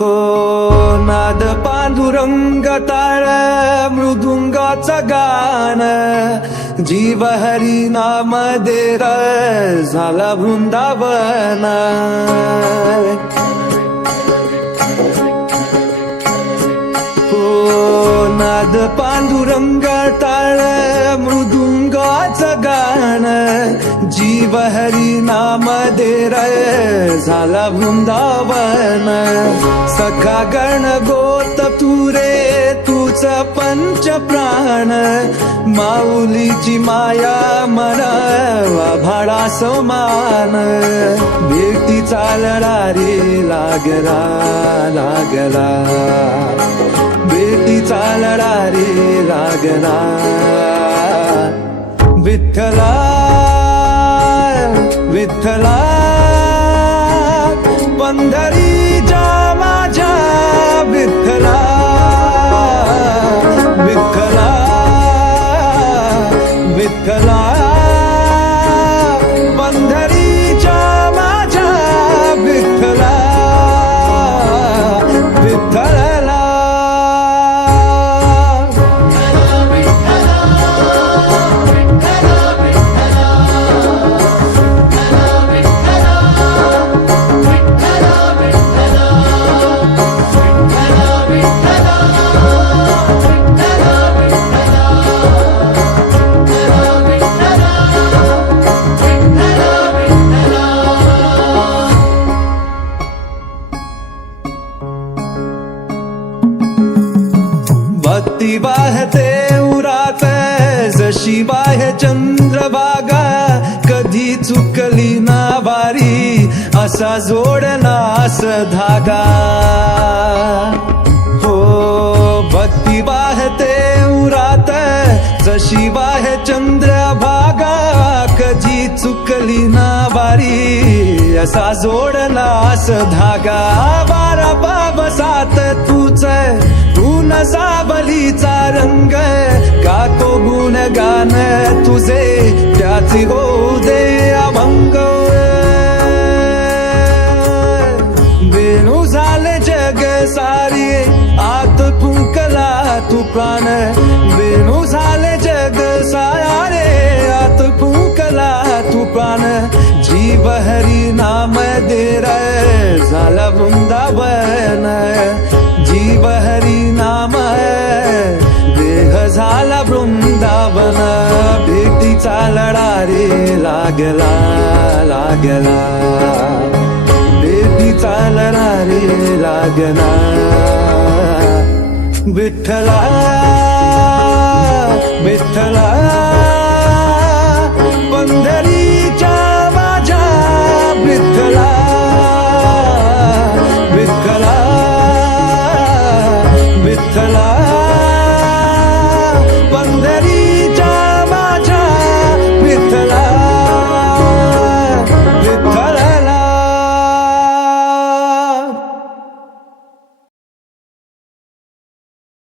हो नाद पांडुरंग ताळ मृदुंगाचं गाण जीव हरी नाम देर झाला वृंदावन नाद पांडुरंग टाळ मृदुंगाचं गाण जीव हरी नाम देर झाला वृंदावन सखा गण गोत तुरे तुझ पंच प्राण माऊलीची माया मन भाडा समान भेटीचा लढारी लागला लागला भेटीचा लढारी लागला विठ्ठला विठ्ठला पंढरीच्या माझ्या विठ्ठला विठ्ठला विठ्ठला पंढरीच्या माझ्या विठ्ठला विठ्ठला भक्ती वाहते उरात जशी वाहे चंद्रभागा कधी चुकली ना वारी असा जोडलास धागा हो भक्ती वाहते उरात जशी वाहे चंद्रभागा कधी चुकली ना वारी असा जोडलास धागा बारा बाबसात तुझ तू न सावलीचा रंग का तो गुणगान तुझे त्याची होऊ दे अभंग वेणू झाले जग सारी आत फुंकला तू प्राण वेणू झाले जग सारे आत फुंकला तू प्राण जीव हरी नाम देर झाला वृंदावन जीव हरी नाम देह झाला वृंदावन भेटीचा लढारी लागला लागला भेटीचा लढारी लागला विठ्ठला विठ्ठला